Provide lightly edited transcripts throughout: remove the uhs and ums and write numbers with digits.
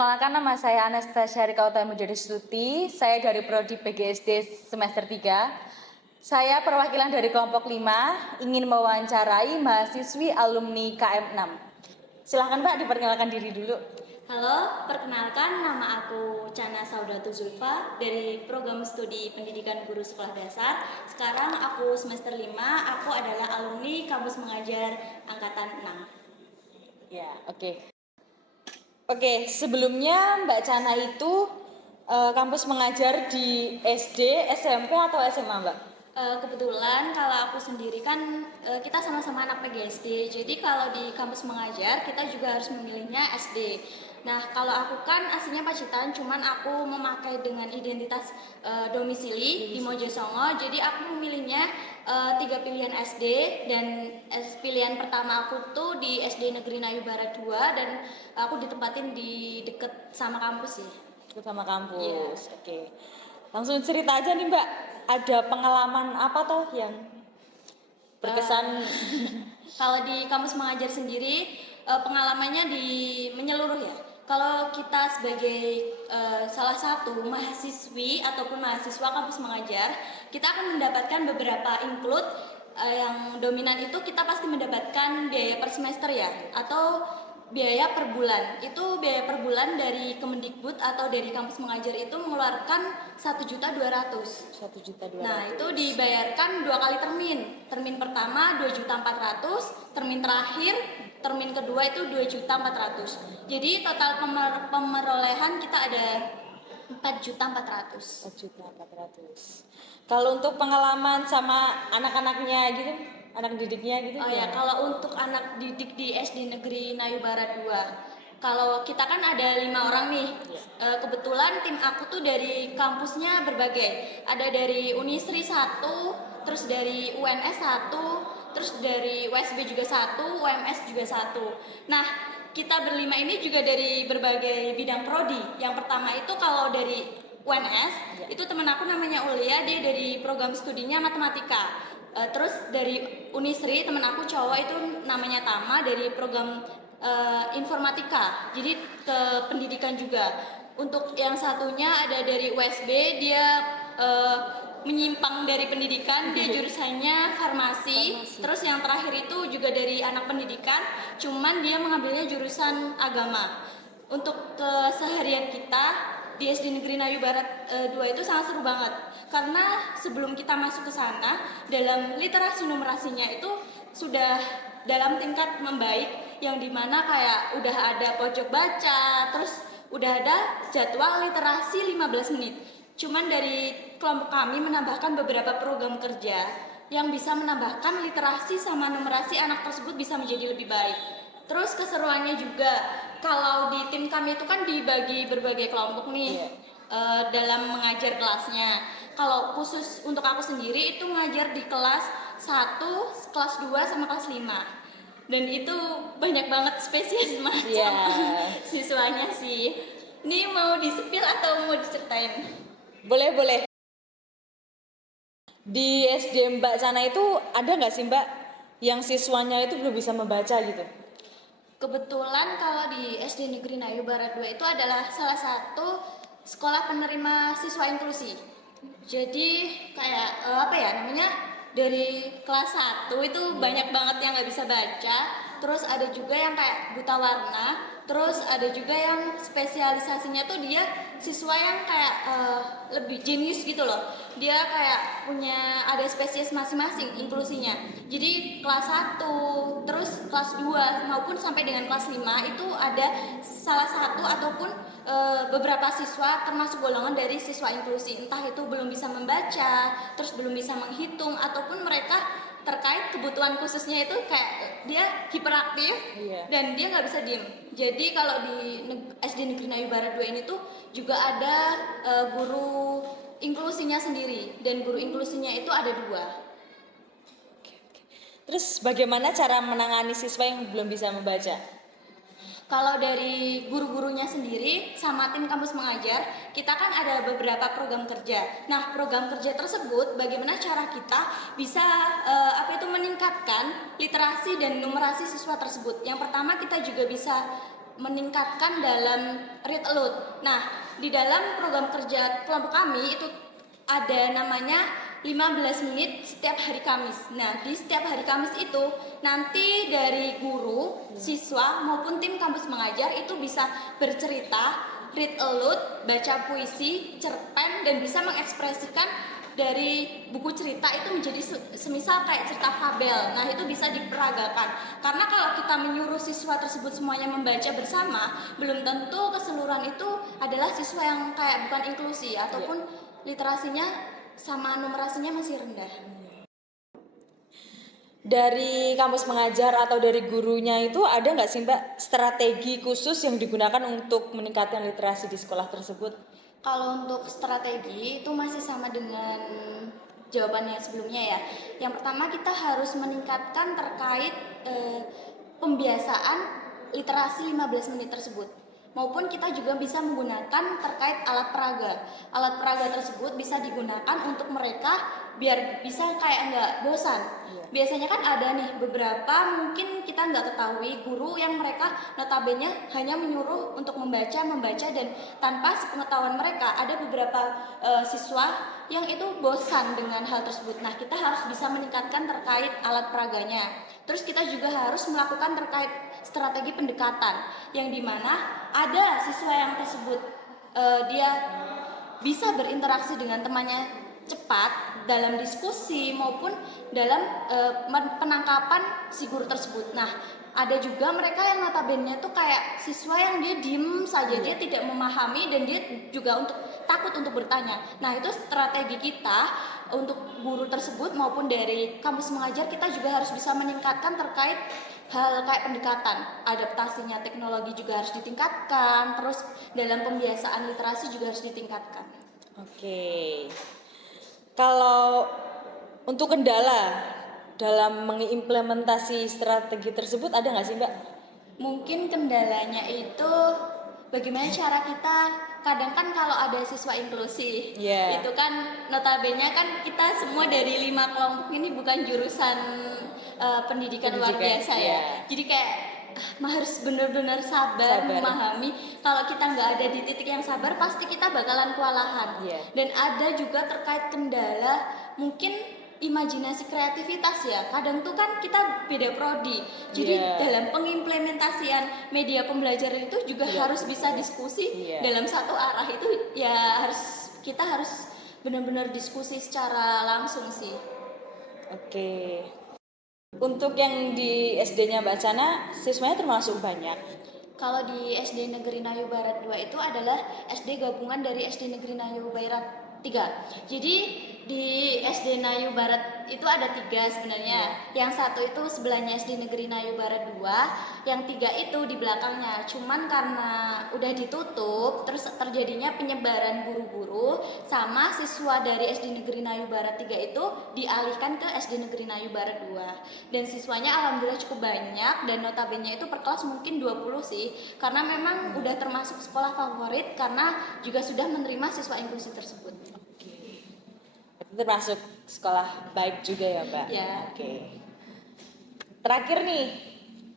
Perkenalkan, nama saya Anastasia Rika Utami Stuti. Saya dari Prodi PGSD semester 3. Saya perwakilan dari kelompok 5 ingin mewawancarai mahasiswi alumni KM6. Silahkan Mbak, diperkenalkan diri dulu. Halo, perkenalkan nama aku Chana Saudatu Zulfa dari Program Studi Pendidikan Guru Sekolah Dasar. Sekarang aku semester 5, aku adalah alumni Kampus Mengajar Angkatan 6. Ya, oke. Oke, sebelumnya Mbak Chana itu kampus mengajar di SD, SMP atau SMA, Mbak? Kebetulan kalau aku sendiri kan kita sama-sama anak PGSD. Jadi kalau di kampus mengajar kita juga harus memilihnya SD. Nah, kalau aku kan aslinya Pacitan, cuman aku memakai dengan identitas domisili di Mojosongo. Jadi aku memilihnya 3 pilihan SD, dan pilihan pertama aku tuh di SD Negeri Nayu Barat 2, dan aku ditempatin di deket sama kampus sih. Ikut sama kampus. Iya. Oke. Langsung cerita aja nih, Mbak. Ada pengalaman apa toh yang berkesan? Kalau di kampus mengajar sendiri pengalamannya menyeluruh ya. Kalau kita sebagai salah satu mahasiswi ataupun mahasiswa kampus mengajar, kita akan mendapatkan beberapa include yang dominan itu kita pasti mendapatkan biaya per semester ya, atau biaya per bulan. Itu biaya per bulan dari Kemendikbud atau dari kampus mengajar itu mengeluarkan 1.200.000. 1.200.000. Nah, itu dibayarkan 2 kali termin. Termin pertama 2.400.000, termin terakhir, termin kedua itu 2.400.000. Jadi total pemerolehan kita ada 4.400.000. 4.400.000. Kalau untuk pengalaman sama anak-anaknya gitu, anak didiknya gitu? Oh ya, kalau untuk anak didik di SD Negeri Nayu Barat 2, kalau kita kan ada 5 orang nih. Kebetulan tim aku tuh dari kampusnya berbagai. Ada dari Unisri 1, terus dari UNS 1, terus dari USB juga 1, UMS juga 1. Nah, kita berlima ini juga dari berbagai bidang prodi. Yang pertama itu kalau dari UNS, itu temen aku namanya Ulia, dia dari program studinya matematika. Terus dari Unisri, temen aku cowok itu namanya Tama, dari program informatika, jadi ke pendidikan juga. Untuk yang satunya ada dari USB, dia menyimpang dari pendidikan, dia jurusannya farmasi. Terus yang terakhir itu juga dari anak pendidikan, cuman dia mengambilnya jurusan agama. Untuk keseharian kita di SD Negeri Nayu Barat 2 itu sangat seru banget, karena sebelum kita masuk ke sana, dalam literasi numerasinya itu sudah dalam tingkat membaik, yang dimana kayak udah ada pojok baca, terus udah ada jadwal literasi 15 menit. Cuman dari kelompok kami menambahkan beberapa program kerja yang bisa menambahkan literasi sama numerasi anak tersebut bisa menjadi lebih baik. Terus keseruannya juga, kalau di tim kami itu kan dibagi berbagai kelompok nih. Dalam mengajar kelasnya. Kalau khusus untuk aku sendiri itu ngajar di kelas 1, kelas 2 sama kelas 5. Dan itu banyak banget spesies macam siswanya sih. Ini mau disepil atau mau diceritain? Boleh. Di SD Mbak Chana itu ada nggak sih Mbak yang siswanya itu belum bisa membaca gitu? Kebetulan kalau di SD Negeri Nayu Barat 2 itu adalah salah satu sekolah penerima siswa inklusi. Jadi kayak dari kelas 1 itu banyak banget yang nggak bisa baca. Terus ada juga yang kayak buta warna. Terus ada juga yang spesialisasinya tuh dia siswa yang kayak lebih jenius gitu loh. Dia kayak punya ada spesies masing-masing inklusinya. Jadi kelas 1, terus kelas 2 maupun sampai dengan kelas 5 itu ada salah satu ataupun beberapa siswa termasuk golongan dari siswa inklusi. Entah itu belum bisa membaca, terus belum bisa menghitung, ataupun mereka terkait kebutuhan khususnya itu kayak dia hiperaktif dan dia nggak bisa diem. Jadi kalau di SD Negeri Nayu Barat 2 ini tuh juga ada guru inklusinya sendiri, dan guru inklusinya itu ada 2. Terus bagaimana cara menangani siswa yang belum bisa membaca? Kalau dari guru-gurunya sendiri sama tim kampus mengajar, kita kan ada beberapa program kerja. Nah, program kerja tersebut bagaimana cara kita bisa meningkatkan literasi dan numerasi siswa tersebut. Yang pertama, kita juga bisa meningkatkan dalam read aloud. Nah, di dalam program kerja kelompok kami itu ada namanya 15 menit setiap hari Kamis. Nah, di setiap hari Kamis itu nanti dari guru, siswa maupun tim kampus mengajar itu bisa bercerita, read aloud, baca puisi, cerpen dan bisa mengekspresikan dari buku cerita itu menjadi semisal kayak cerita fabel. Nah, itu bisa diperagakan. Karena kalau kita menyuruh siswa tersebut semuanya membaca bersama, belum tentu keseluruhan itu adalah siswa yang kayak bukan inklusi ataupun literasinya sama numerasinya masih rendah. Dari kampus mengajar atau dari gurunya itu ada nggak sih Mbak strategi khusus yang digunakan untuk meningkatkan literasi di sekolah tersebut? Kalau untuk strategi itu masih sama dengan jawabannya sebelumnya ya. Yang pertama kita harus meningkatkan terkait pembiasaan literasi 15 menit tersebut. Maupun kita juga bisa menggunakan terkait alat peraga. Alat peraga tersebut bisa digunakan untuk mereka biar bisa kayak nggak bosan. Biasanya kan ada nih beberapa mungkin kita nggak ketahui guru yang mereka notabene hanya menyuruh untuk membaca dan tanpa sepengetahuan mereka ada beberapa siswa yang itu bosan dengan hal tersebut. Nah, kita harus bisa meningkatkan terkait alat peraganya. Terus kita juga harus melakukan terkait strategi pendekatan yang dimana ada siswa yang tersebut dia bisa berinteraksi dengan temannya cepat dalam diskusi maupun dalam penangkapan si guru tersebut. Nah, ada juga mereka yang notabene tuh kayak siswa yang dia diem saja, dia tidak memahami dan dia juga takut untuk bertanya. Nah, itu strategi kita untuk guru tersebut maupun dari kampus mengajar, kita juga harus bisa meningkatkan terkait hal kayak pendekatan, adaptasinya teknologi juga harus ditingkatkan, terus dalam pembiasaan literasi juga harus ditingkatkan. Oke. Kalau untuk kendala dalam mengimplementasi strategi tersebut ada nggak sih Mbak? Mungkin kendalanya itu bagaimana cara kita, kadang kan kalau ada siswa inklusi, itu kan notabene kan kita semua dari 5 kelompok ini bukan jurusan pendidikan luar biasa ya. Jadi kayak harus benar-benar sabar memahami. Kalau kita nggak ada di titik yang sabar, pasti kita bakalan kewalahan. Dan ada juga terkait kendala mungkin imajinasi kreativitas ya. Kadang tuh kan kita beda prodi. Jadi dalam pengimplementasian media pembelajaran itu juga harus bisa diskusi dalam satu arah itu ya, kita harus benar-benar diskusi secara langsung sih. Oke. Untuk yang di SD-nya Mbak Chana, siswanya termasuk banyak. Kalau di SD Negeri Nayu Barat 2 itu adalah SD gabungan dari SD Negeri Nayu Barat 3. Jadi di SD Nayu Barat itu ada 3 sebenarnya. Yang satu itu sebelahnya SD Negeri Nayu Barat 2, yang 3 itu di belakangnya. Cuman karena udah ditutup, terus terjadinya penyebaran guru-guru sama siswa dari SD Negeri Nayu Barat 3 itu dialihkan ke SD Negeri Nayu Barat 2. Dan siswanya alhamdulillah cukup banyak dan notabene itu per kelas mungkin 20 sih. Karena memang udah termasuk sekolah favorit karena juga sudah menerima siswa inklusi tersebut. Itu termasuk sekolah baik juga ya Mbak? Ya. Oke. Terakhir nih,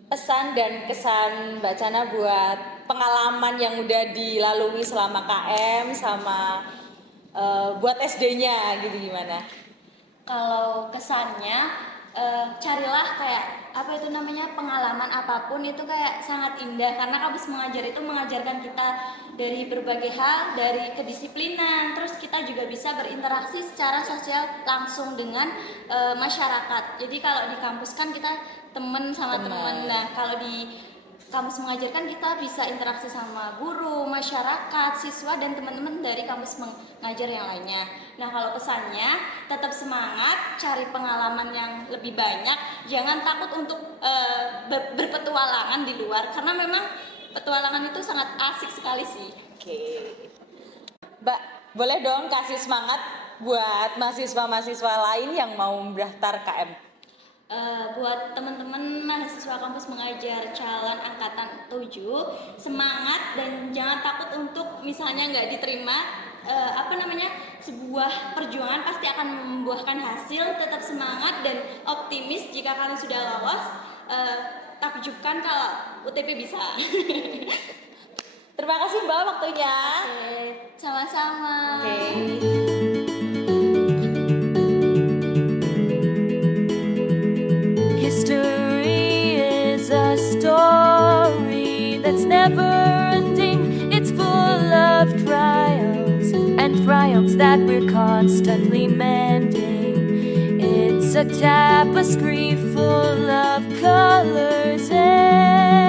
pesan dan kesan Mbak Chana buat pengalaman yang udah dilalui selama KM sama buat SD-nya gitu gimana? Kalau kesannya carilah kayak apa itu namanya, pengalaman apapun itu kayak sangat indah karena kampus mengajar itu mengajarkan kita dari berbagai hal, dari kedisiplinan, terus kita juga bisa berinteraksi secara sosial langsung dengan masyarakat. Jadi kalau di kampus kan kita temen sama temen. Nah, kalau di kampus mengajarkan kita bisa interaksi sama guru, masyarakat, siswa dan teman-teman dari kampus mengajar yang lainnya. Nah, kalau pesannya tetap semangat, cari pengalaman yang lebih banyak, jangan takut untuk berpetualangan di luar karena memang petualangan itu sangat asik sekali sih. Oke. Mbak, boleh dong kasih semangat buat mahasiswa-mahasiswa lain yang mau mendaftar KM? Buat teman-teman mahasiswa kampus mengajar calon angkatan 7, semangat dan jangan takut untuk misalnya nggak diterima, sebuah perjuangan pasti akan membuahkan hasil. Tetap semangat dan optimis jika kalian sudah lolos. takjubkan kalau UTP bisa. Terima kasih Mbak waktunya. Oke, sama-sama. History is a story that's never ending. It's full of trials and triumphs that we're constantly mending. It's a tapestry full of colors and